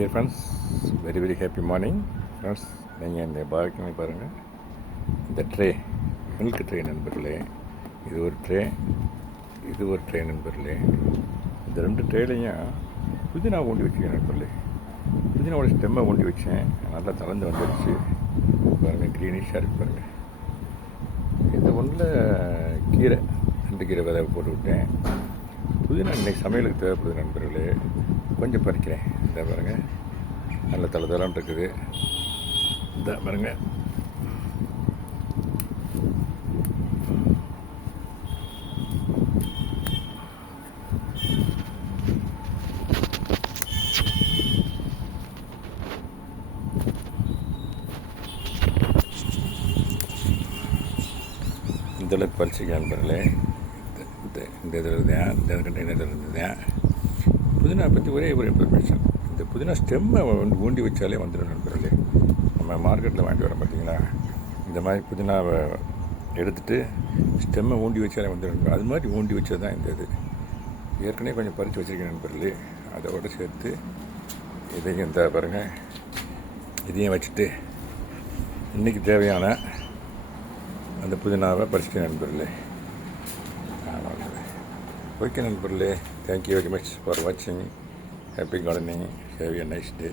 Dear friends, very very happy morning friends. நீங்கள் இந்த balcony பாருங்கள், இந்த ட்ரே மில்க் ட்ரே நண்பர்களே. இது ஒரு ட்ரே, இது ஒரு ட்ரே நண்பர்களே. இந்த ரெண்டு ட்ரேலையும் புதினா ஊண்டி வச்சுக்கேன் நண்பர்களே. புதினாவோட ஸ்டெம்மை ஊண்டி வச்சேன், நல்லா தளர்ந்து வந்துடுச்சு பாருங்கள், க்ரீனிஷாக இருக்குது பாருங்கள். இந்த ஒன்றில் கீரை, 2 கீரை விதை போட்டு விட்டேன். புதினா இன்றைக்கி சமையலுக்கு தேவைப்படுது நண்பர்களே. கொஞ்சம் பறிக்கிறேன். இந்த பாருங்கள், நல்ல தளதளன்னு இருக்குது. இந்த பாருங்கள், இந்தளவுக்கு பறிச்சிக்க நண்பர்களே. இந்த இதில் தான், இந்த கண்டெய்னர் இருந்து தான். புதினா பற்றி ஒரே ஒரு இன்ஃபர்மேஷன், இந்த புதினா ஸ்டெம்மை ஊண்டி வச்சாலே வந்துடும் நண்பர்களே. நம்ம மார்க்கெட்டில் வாங்கிட்டு வரோம் பார்த்தீங்களா, இந்த மாதிரி புதினாவை எடுத்துகிட்டு ஸ்டெம்மை ஊண்டி வச்சாலே வந்துடும். அது மாதிரி ஊண்டி வச்சது தான் இந்த இது. ஏற்கனவே கொஞ்சம் பறித்து வச்சுருக்கேன் நண்பர்களே. அதோடு சேர்த்து இதையும் இந்த பாருங்கள், இதையும் வச்சுட்டு இன்றைக்கி தேவையான அந்த புதினாவை பறிச்சிட்டேன் நண்பர்களே. ஓகே நண்பர்களே, தேங்க்யூ வெரி மச் ஃபார் வாட்சிங். Happy gardening. Have a nice day.